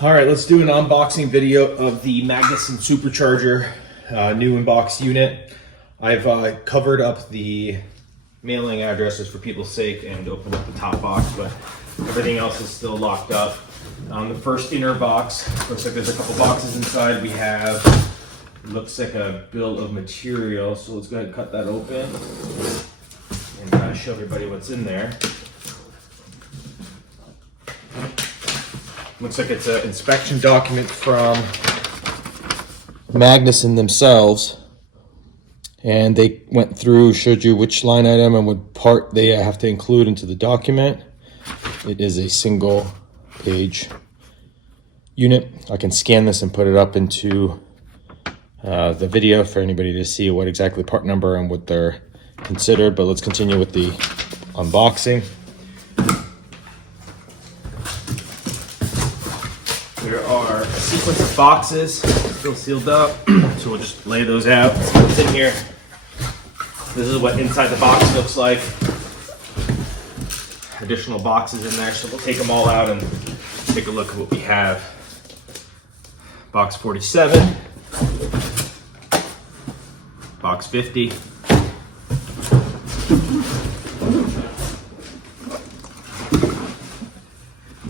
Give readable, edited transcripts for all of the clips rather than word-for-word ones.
All right, let's do an unboxing video of the Magnuson Supercharger new in-box unit. I've covered up the mailing addresses for people's sake and opened up the top box, but everything else is still locked up. On the first inner box, looks like there's a couple boxes inside. We have, looks like a bill of materials, so let's go ahead and cut that open and show everybody what's in there. Looks like it's an inspection document from Magnuson themselves. And they went through, showed you which line item and what part they have to include into the document. It is a single page unit. I can scan this and put it up into the video for anybody to see what exactly part number and what they're considered. But let's continue with the unboxing. There are a sequence of boxes still sealed up, so we'll just lay those out. See what's in here. This is what inside the box looks like. Additional boxes in there, so we'll take them all out and take a look at what we have. Box 47, box 50,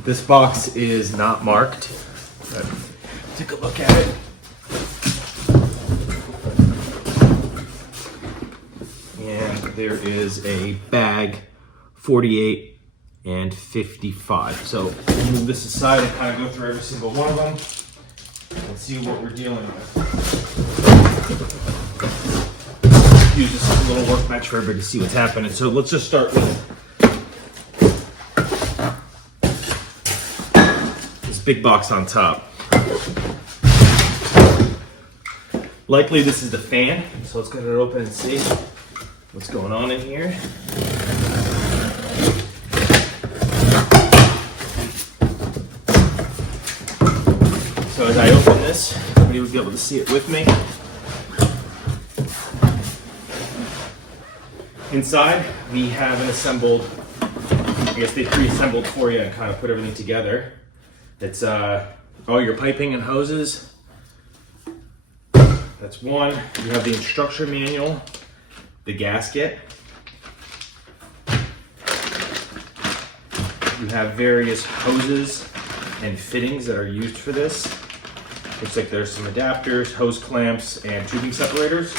this box is not marked, but take a look at it. And there is a bag 48 and 55. So we'll move this aside and kind of go through every single one of them and see what we're dealing with. Use this as a little workbench for everybody to see what's happening. So let's just start with this big box on top. Likely this is the fan, so let's get it open and see what's going on in here. So as I open this, you will be able to see it with me. Inside, we have an assembled, I guess they pre-assembled for you and kind of put everything together. It's all your piping and hoses. That's one. You have the instruction manual, the gasket. You have various hoses and fittings that are used for this. Looks like there's some adapters, hose clamps, and tubing separators.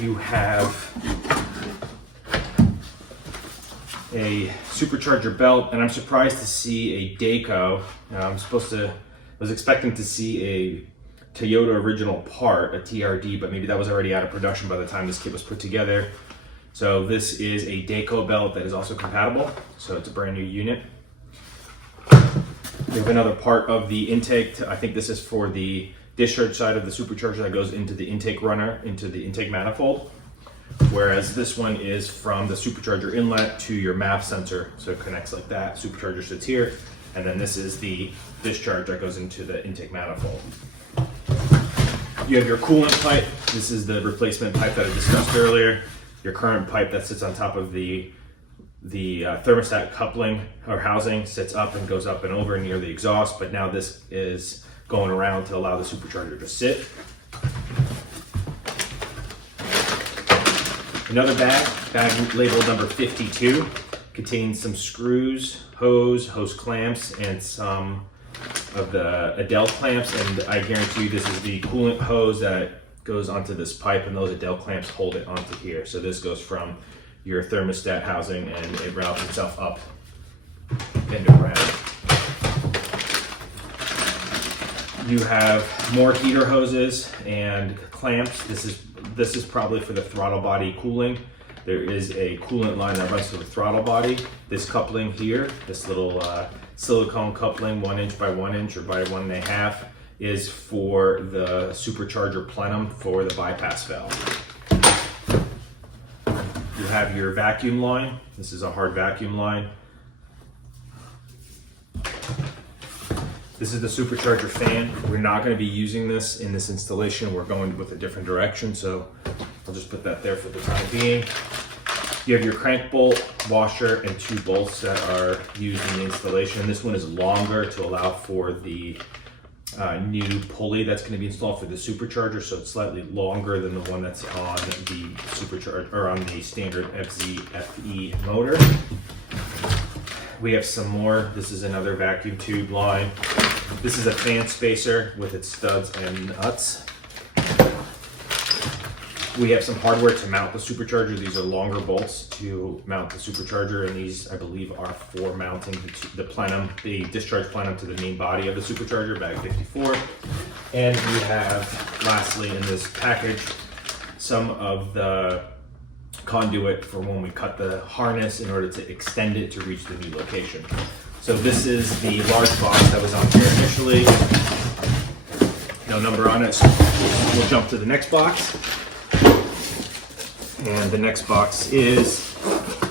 You have a supercharger belt, and I'm surprised to see a Dayco. I was expecting to see a Toyota original part, a TRD, but maybe that was already out of production by the time this kit was put together. So this is a Dayco belt that is also compatible, so it's a brand new unit. We have another part of the intake. I think this is for the discharge side of the supercharger that goes into the intake runner, into the intake manifold. Whereas this one is from the supercharger inlet to your MAF sensor, so it connects like that. Supercharger sits here, and then this is the discharge that goes into the intake manifold. You have your coolant pipe. This is the replacement pipe that I discussed earlier. Your current pipe that sits on top of the thermostat coupling or housing sits up and goes up and over near the exhaust, but now this is going around to allow the supercharger to sit. Another bag labeled number 52, contains some screws, hose clamps, and some of the Adele clamps, and I guarantee you this is the coolant hose that goes onto this pipe, and those Adele clamps hold it onto here. So this goes from your thermostat housing and it routes itself up and around. You have more heater hoses and clamps. This is probably for the throttle body cooling. There is a coolant line that runs to the throttle body. This coupling here, this little silicone coupling, 1 inch by 1 inch or by 1.5, is for the supercharger plenum for the bypass valve. You have your vacuum line. This is a hard vacuum line. This is the supercharger fan. We're not going to be using this in this installation. We're going with a different direction, so I'll just put that there for the time being. You have your crank bolt, washer, and 2 bolts that are used in the installation. This one is longer to allow for the new pulley that's going to be installed for the supercharger, so it's slightly longer than the one that's on the supercharger or on the standard FE motor. We have some more. This is another vacuum tube line. This is a fan spacer with its studs and nuts. We have some hardware to mount the supercharger. These are longer bolts to mount the supercharger, and these, I believe, are for mounting the plenum, the discharge plenum to the main body of the supercharger, bag 54. And we have, lastly, in this package, some of the conduit for when we cut the harness in order to extend it to reach the new location. So this is the large box that was on here initially. No number on it, so we'll jump to the next box. And the next box is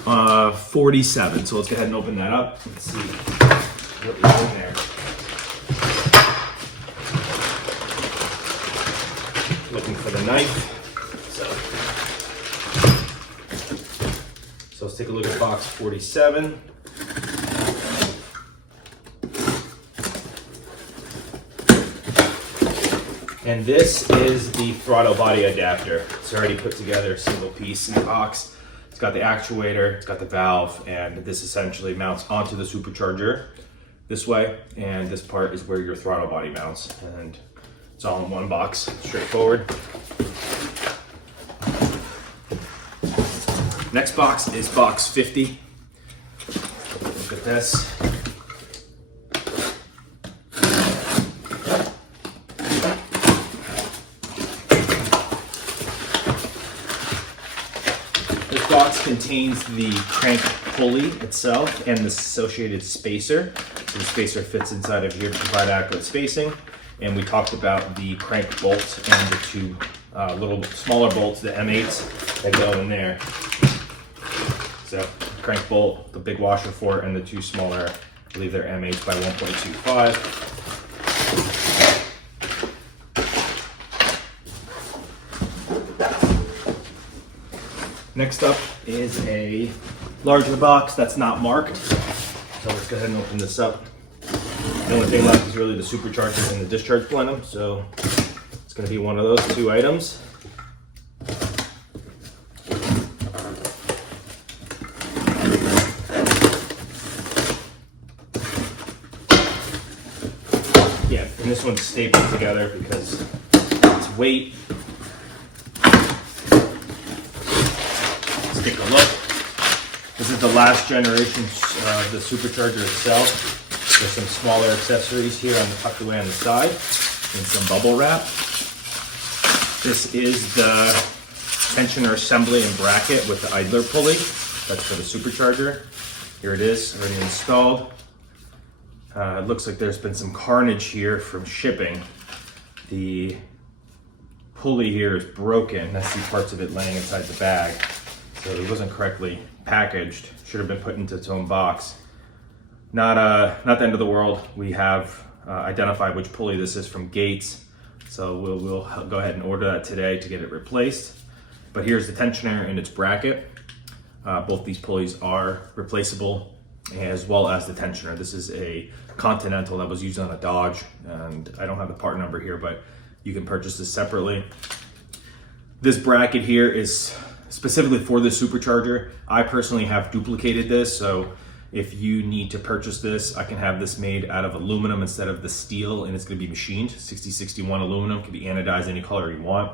47. So let's go ahead and open that up and see what is in there. Looking for the knife. So let's take a look at box 47. And this is the throttle body adapter. It's already put together, a single piece in the box. It's got the actuator, it's got the valve, and this essentially mounts onto the supercharger this way. And this part is where your throttle body mounts. And it's all in one box, straightforward. Next box is box 50. Look at this. This box contains the crank pulley itself and the associated spacer. So the spacer fits inside of here to provide adequate spacing. And we talked about the crank bolt and the 2 little smaller bolts, the M8s that go in there. So crank bolt, the big washer for it, and the 2 smaller, I believe they're M8s by 1.25. Next up is a larger box that's not marked. So let's go ahead and open this up. The only thing left is really the supercharger and the discharge plenum. So it's going to be one of those 2 items. Yeah, and this one's stapled together because it's weight. Take a look. This is the last generation of the supercharger itself. There's some smaller accessories here tucked away on the side and some bubble wrap. This is the tensioner assembly and bracket with the idler pulley. That's for the supercharger. Here it is, already installed. It looks like there's been some carnage here from shipping. The pulley here is broken. I see parts of it laying inside the bag. So it wasn't correctly packaged. Should have been put into its own box. Not the end of the world. We have identified which pulley this is from Gates. So we'll go ahead and order that today to get it replaced. But here's the tensioner and its bracket. Both these pulleys are replaceable, as well as the tensioner. This is a Continental that was used on a Dodge, and I don't have the part number here, but you can purchase this separately. This bracket here is specifically for the supercharger. I personally have duplicated this, so if you need to purchase this, I can have this made out of aluminum instead of the steel, and it's going to be machined. 6061 aluminum, can be anodized any color you want.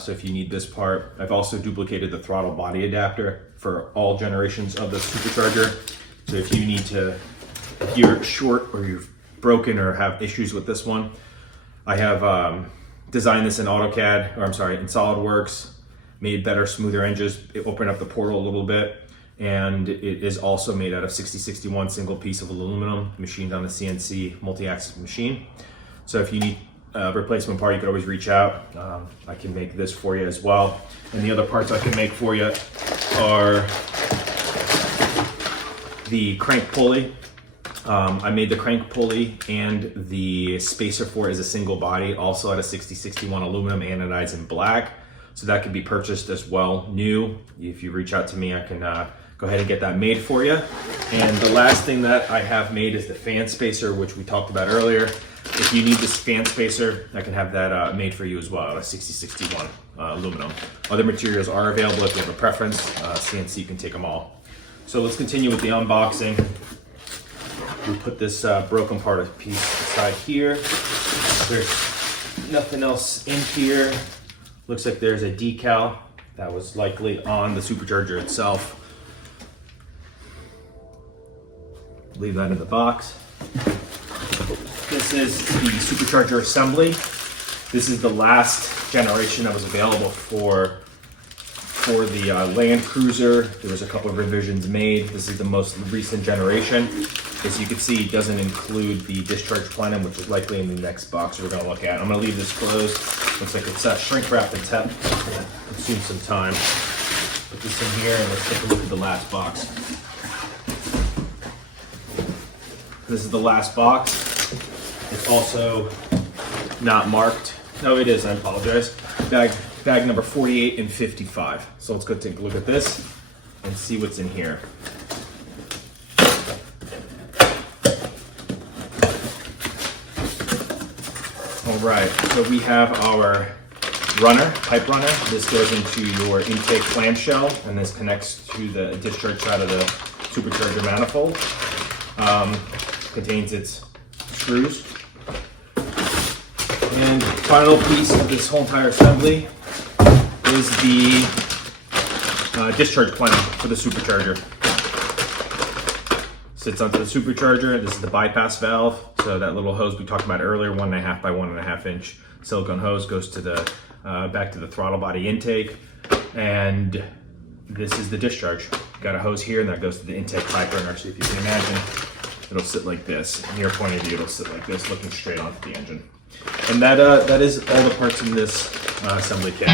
So if you need this part, I've also duplicated the throttle body adapter for all generations of the supercharger. So if you need to, if you're short or you've broken or have issues with this one, I have designed this in AutoCAD, or I'm sorry, in SolidWorks, made better, smoother edges. It opened up the portal a little bit, and it is also made out of 6061 single piece of aluminum, machined on a CNC multi-axis machine. So if you need a replacement part, you can always reach out. I can make this for you as well. And the other parts I can make for you are the crank pulley. I made the crank pulley and the spacer for it as a single body, also out of 6061 aluminum, anodized in black. So that can be purchased as well, new. If you reach out to me, I can go ahead and get that made for you. And the last thing that I have made is the fan spacer, which we talked about earlier. If you need this fan spacer, I can have that made for you as well, a 6061 aluminum. Other materials are available if you have a preference. CNC can take them all. So let's continue with the unboxing. We put this broken part of piece aside here. There's nothing else in here. Looks like there's a decal that was likely on the supercharger itself. Leave that in the box. This is the supercharger assembly. This is the last generation that was available for the Land Cruiser. There was a couple of revisions made. This is the most recent generation. As you can see, it doesn't include the discharge plenum, which is likely in the next box we're gonna look at. I'm gonna leave this closed. Looks like it's shrink wrapped and consume some time. Put this in here and let's take a look at the last box. This is the last box. It's also not marked. No, it is, I apologize. Bag number 48 and 55. So let's go take a look at this and see what's in here. All right, so we have our runner, pipe runner. This goes into your intake clamshell and this connects to the discharge side of the supercharger manifold. Contains its screws. And final piece of this whole entire assembly is the discharge plenum for the supercharger. Sits onto the supercharger. This is the bypass valve. So that little hose we talked about earlier, 1.5 by 1.5 inch silicone hose goes to the back to the throttle body intake. And this is the discharge. Got a hose here and that goes to the intake pipe runner. So if you can imagine, it'll sit like this. From your point of view, it'll sit like this, looking straight onto the engine. And that is all the parts in this assembly kit.